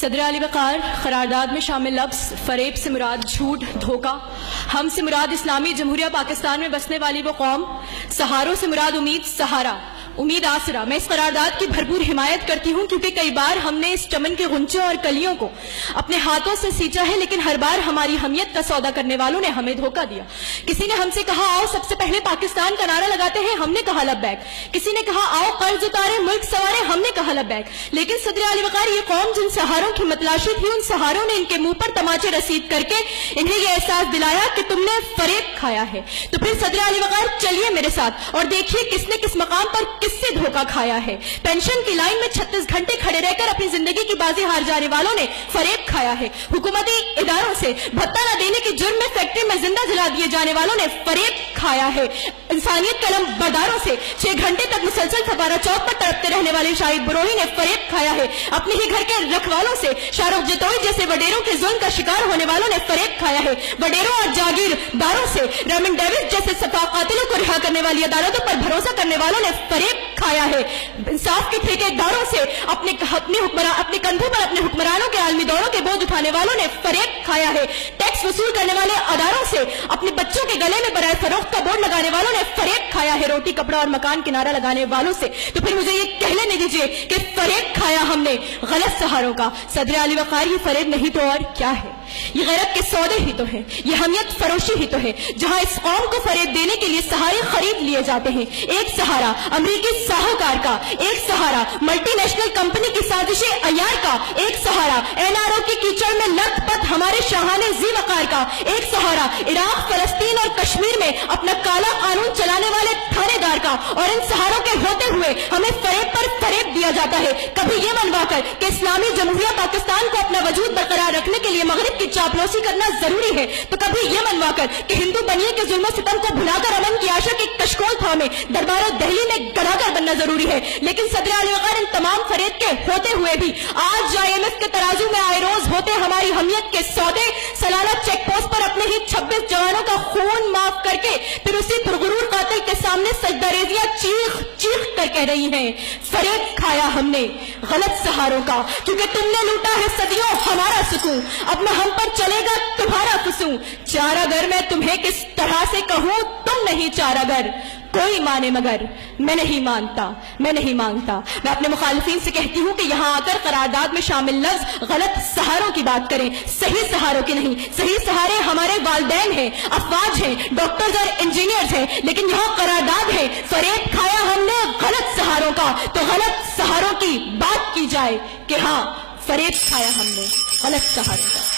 صدر علی وقار قرارداد میں شامل لفظ فریب سے مراد جھوٹ، دھوکہ، ہم سے مراد اسلامی جمہوریہ پاکستان میں بسنے والی وہ قوم، سہاروں سے مراد امید، سہارا، امید، آسرا۔ میں اس قرارداد کی بھرپور حمایت کرتی ہوں کیونکہ کئی بار ہم نے اس چمن کے غنچوں اور کلیوں کو اپنے ہاتھوں سے سینچا ہے، لیکن ہر بار ہماری حمیت کا سودا کرنے والوں نے ہمیں دھوکہ دیا۔ کسی نے ہم سے کہا آؤ سب سے پہلے پاکستان کا نعرہ لگاتے ہیں، ہم نے کہا لبیک۔ کسی نے کہا آؤ قرض اتارے ملک سوارے، ہم نے کہا لبیک۔ لیکن صدر علی وقار، یہ قوم جن سہاروں کی متلاشی تھی، ان سہاروں نے ان کے منہ پر تماچے رسید کر کے انہیں یہ احساس دلایا کہ تم نے فریب کھایا ہے۔ تو پھر صدر علی وقار چلیے میرے ساتھ اور دیکھیے کس نے کس مقام پر کس سے دھوکہ کھایا ہے۔ پینشن کی لائن میں 36 گھنٹے کھڑے رہ کر اپنی زندگی کی بازی ہار جانے والوں نے فریب کھایا ہے۔ حکومتی اداروں سے بھتہ نہ دینے کے جرم میں فیکٹری میں زندہ جلا دیے جانے والوں نے فریب کھایا ہے۔ انسانیت قلم برداروں سے 6 گھنٹے تک مسلسل سپارہ چوک پر تڑپتے رہنے والے شاہد بروہی نے فریب کھایا ہے۔ اپنے ہی گھر کے رکھوالوں سے شاہ رخ جتوئی جیسے وڈیروں کے ظلم کا شکار ہونے والوں نے فریب کھایا ہے۔ وڈیروں اور جاگیرداروں سے ریمنڈ ڈیوس جیسے سفاہ قاتلوں کو رہا کرنے والی عدالتوں پر بھروسہ کرنے والوں نے فریب کھایا ہے۔ انصاف کے ٹھیکیداروں سے اپنے کندھوں پر اپنے حکمرانوں کے عالمی دوروں کے بوجھ اٹھانے والوں نے فریب کھایا ہے۔ ٹیکس وصول کرنے والے اداروں سے اپنے بچوں کے گلے میں برائے فروخت کا بورڈ لگانے والوں نے فریب کھایا ہے۔ روٹی کپڑا اور مکان کے نعرہ لگانے والوں سے تو پھر مجھے یہ کہہ لینے دیجیے کہ فریب کھایا ہم نے غلط سہاروں کا۔ صدر علی وقار، یہ فریب نہیں تو اور کیا ہے؟ یہ غیرت کے سودے ہی تو ہیں، یہ حمیت فروشی ہی تو ہے، جہاں اس قوم کو فریب دینے کے لیے سہارے خرید لیے جاتے ہیں۔ ایک سہارا امریکی ساہوکار کا، ایک سہارا ملٹی نیشنل کمپنی کی سازش عیار کا، ایک سہارا NRO کی کیچڑ میں لت پت ہمارے شاہانے ذی وقار کا، ایک سہارا عراق، فلسطین اور کشمیر میں اپنا کالا قانون چلانے والے تھانے دار کا۔ اور ان سہاروں کے ہوتے ہوئے ہمیں فریب پر فریب دیا جاتا ہے، کبھی یہ منوا کر کہ اسلامی جمہوریہ پاکستان کو اپنا وجود برقرار رکھنے کے لیے مغرب کی چاپلوسی کرنا ضروری ہے، تو کبھی یہ منوا کر کہ ہندو بنیے کے ظلم و ستم کو بھلا کر امن کی آشا کی کشکول تھامے دربار دہلی میں گڑاگر بننا ضروری ہے۔ لیکن صدر علی وقار، ان تمام فریب کے ہوتے ہوئے بھی آج IMF کے ترازو میں آئے روز ہوتے ہماری حمیت کے سودے، سالانہ چیک پوسٹ پر اپنے ہی 26 جوانوں کا خون معاف کر کے پھر اسی پرغرور قاتل کے سامنے سجدہ ریزیاں چیخ چیخ کر کہہ رہی ہیں فریب کھایا ہم نے غلط سہاروں کا، کیونکہ تم نے لوٹا ہے صدیوں ہمارا سکون، اب نہ ہم پر چلے گا تمہارا فسوں۔ چارہ گر میں تمہیں کس طرح سے کہوں، تم نہیں چارہ گر، کوئی مانے مگر میں نہیں مانتا، میں نہیں مانگتا۔ میں اپنے مخالفین سے کہتی ہوں کہ یہاں آ کر قرارداد میں شامل لفظ غلط سہاروں کی بات کریں، صحیح سہاروں کی نہیں۔ صحیح سہارے ہمارے والدین ہیں، افواج ہیں، ڈاکٹرز اور انجینئرز ہیں، لیکن یہاں قرارداد ہے فریب کھایا ہم نے غلط سہاروں کا۔ تو غلط سہاروں کی بات کی جائے کہ ہاں فریب کھایا ہم نے غلط سہاروں کا۔